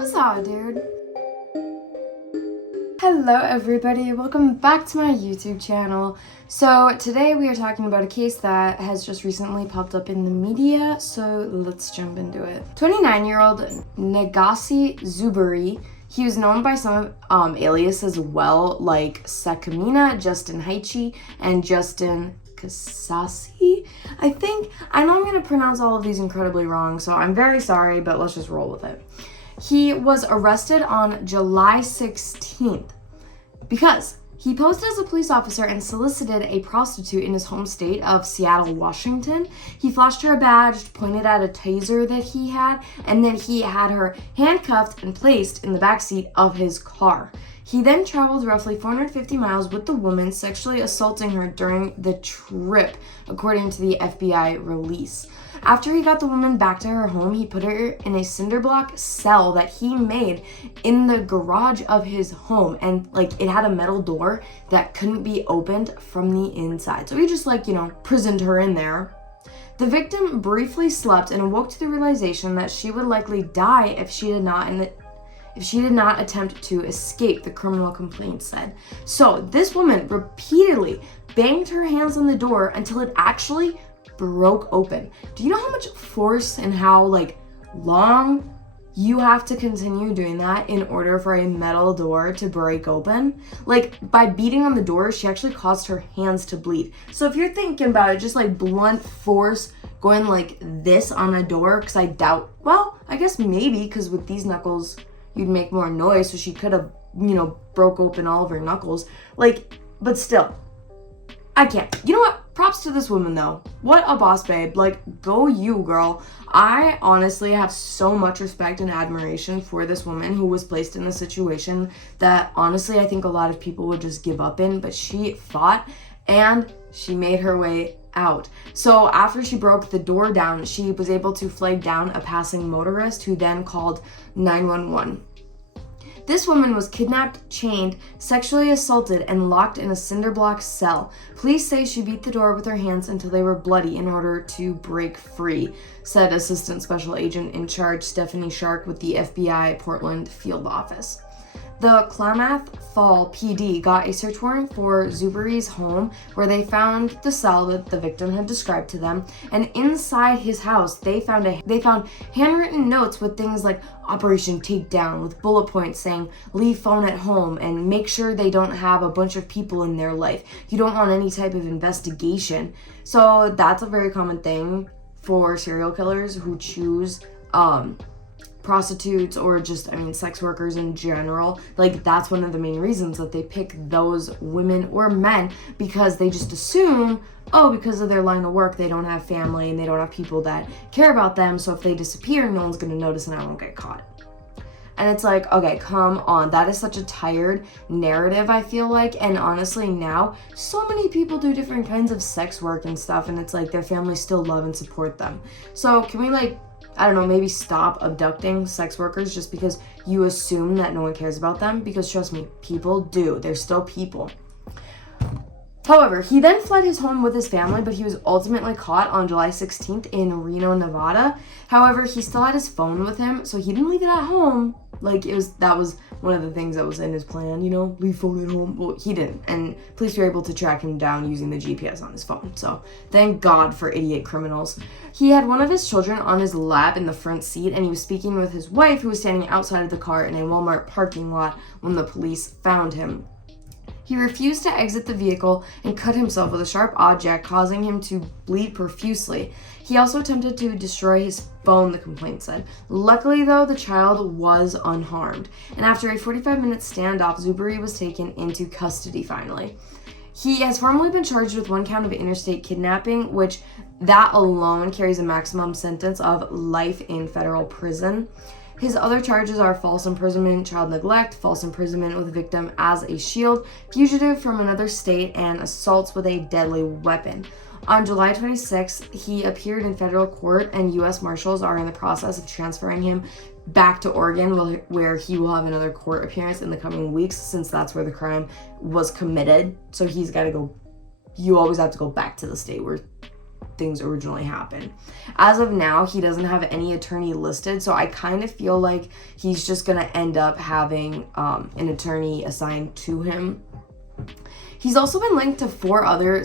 What's up, dude? Hello everybody, welcome back to my YouTube channel. So today we are talking about a case that has just recently popped up in the media, so let's jump into it. 29-year-old Negasi Zuberi, he was known by some aliases as well, like Sakamina, Justin Haichi, and Justin Kasasi, I think. I know I'm going to pronounce all of these incredibly wrong, so I'm very sorry, but let's just roll with it. He was arrested on July 16th because he posed as a police officer and solicited a prostitute in his home state of Seattle, Washington. He flashed her a badge, pointed at a taser that he had, and then he had her handcuffed and placed in the backseat of his car. He then traveled roughly 450 miles with the woman, sexually assaulting her during the trip, according to the FBI release. After he got the woman back to her home, he put her in a cinder block cell that he made in the garage of his home, and it had a metal door that couldn't be opened from the inside. So he just prisoned her in there. The victim briefly slept and awoke to the realization that she would likely die if she did not attempt to escape, the criminal complaint said. So this woman repeatedly banged her hands on the door until it actually broke open. Do you know how much force and how long you have to continue doing that in order for a metal door to break open? By beating on the door, she actually caused her hands to bleed. So if you're thinking about it, just blunt force going like this on a door, because I doubt, well, I guess maybe because with these knuckles you'd make more noise, so she could have, broke open all of her knuckles. But still, I can't. You know what? Props to this woman though. What a boss babe. Go you, girl. I honestly have so much respect and admiration for this woman who was placed in a situation that honestly I think a lot of people would just give up in, but she fought and she made her way out. So after she broke the door down, she was able to flag down a passing motorist who then called 911. This woman was kidnapped, chained, sexually assaulted, and locked in a cinder block cell. Police say she beat the door with her hands until they were bloody in order to break free, said Assistant Special Agent in Charge Stephanie Shark with the FBI Portland Field Office. The Klamath Fall PD got a search warrant for Zuberi's home, where they found the cell that the victim had described to them, and inside his house they found handwritten notes with things like Operation Takedown, with bullet points saying leave phone at home and make sure they don't have a bunch of people in their life. You don't want any type of investigation. So that's a very common thing for serial killers who choose prostitutes or just sex workers in general. That's one of the main reasons that they pick those women or men, because they just assume, because of their line of work, they don't have family and they don't have people that care about them, so if they disappear, no one's gonna notice and I won't get caught. And it's okay, come on. That is such a tired narrative, I feel like. And honestly, now, so many people do different kinds of sex work and stuff, and it's their families still love and support them. So can we I don't know, maybe stop abducting sex workers just because you assume that no one cares about them? Because trust me, people do. They're still people. However, he then fled his home with his family, but he was ultimately caught on July 16th in Reno, Nevada. However, he still had his phone with him, so he didn't leave it at home. That was one of the things that was in his plan, leave phone at home. Well, he didn't, and police were able to track him down using the GPS on his phone. So thank God for idiot criminals. He had one of his children on his lap in the front seat, and he was speaking with his wife, who was standing outside of the car in a Walmart parking lot when the police found him. He refused to exit the vehicle and cut himself with a sharp object, causing him to bleed profusely. He also attempted to destroy his phone, the complaint said. Luckily, though, the child was unharmed. And after a 45-minute standoff, Zuberi was taken into custody finally. He has formally been charged with one count of interstate kidnapping, which that alone carries a maximum sentence of life in federal prison. His other charges are false imprisonment, child neglect, false imprisonment with a victim as a shield, fugitive from another state, and assaults with a deadly weapon. On July 26th, he appeared in federal court, and U.S. Marshals are in the process of transferring him back to Oregon, where he will have another court appearance in the coming weeks, since that's where the crime was committed. So he's got to go. You always have to go back to the state where things originally happened. As of now, he doesn't have any attorney listed, so I kind of feel like he's just gonna end up having an attorney assigned to him. He's also been linked to 4 other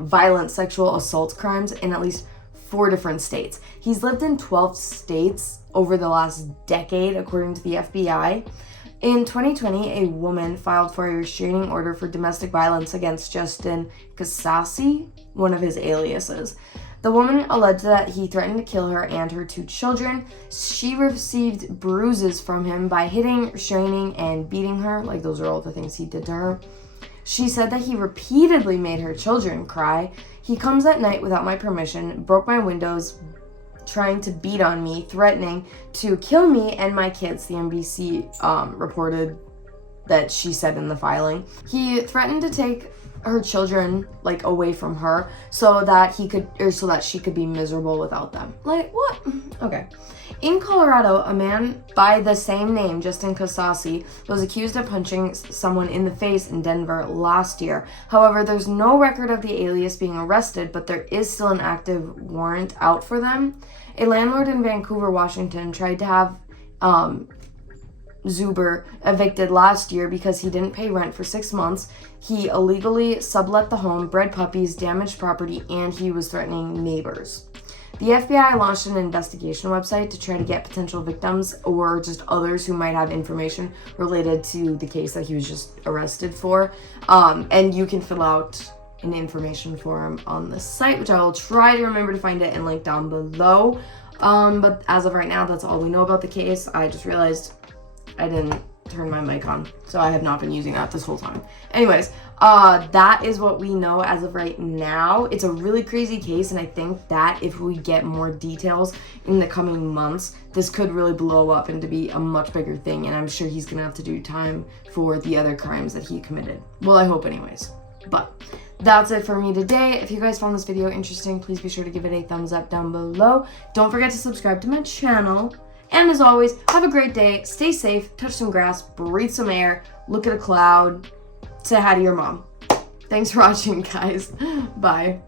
violent sexual assault crimes in at least 4 different states. He's lived in 12 states over the last decade, according to the FBI. In 2020, a woman filed for a restraining order for domestic violence against Justin Casassi, one of his aliases. The woman alleged that he threatened to kill her and her 2 children. She received bruises from him by hitting, restraining, and beating her. Like, those are all the things he did to her. She said that he repeatedly made her children cry. He comes at night without my permission, broke my windows, trying to beat on me, threatening to kill me and my kids, the NBC reported that she said in the filing. He threatened to take her children away from her so that she could be miserable without them. Like, what? Okay. In Colorado, a man by the same name, Justin Casassi, was accused of punching someone in the face in Denver last year. However, there's no record of the alias being arrested, but there is still an active warrant out for them. A landlord in Vancouver, Washington, tried to have Zuber evicted last year because he didn't pay rent for 6 months. He illegally sublet the home, bred puppies, damaged property, and he was threatening neighbors. The FBI launched an investigation website to try to get potential victims or just others who might have information related to the case that he was just arrested for. And you can fill out an information form on the site, which I will try to remember to find it and link down below. But as of right now, that's all we know about the case. I just realized I didn't turn my mic on, so I have not been using that this whole time. Anyways, that is what we know as of right now. It's a really crazy case, and I think that if we get more details in the coming months, this could really blow up and to be a much bigger thing, and I'm sure he's gonna have to do time for the other crimes that he committed. Well, I hope anyways. But that's it for me today. If you guys found this video interesting, please be sure to give it a thumbs up down below. Don't forget to subscribe to my channel. And as always, have a great day, stay safe, touch some grass, breathe some air, look at a cloud, say hi to your mom. Thanks for watching, guys. Bye.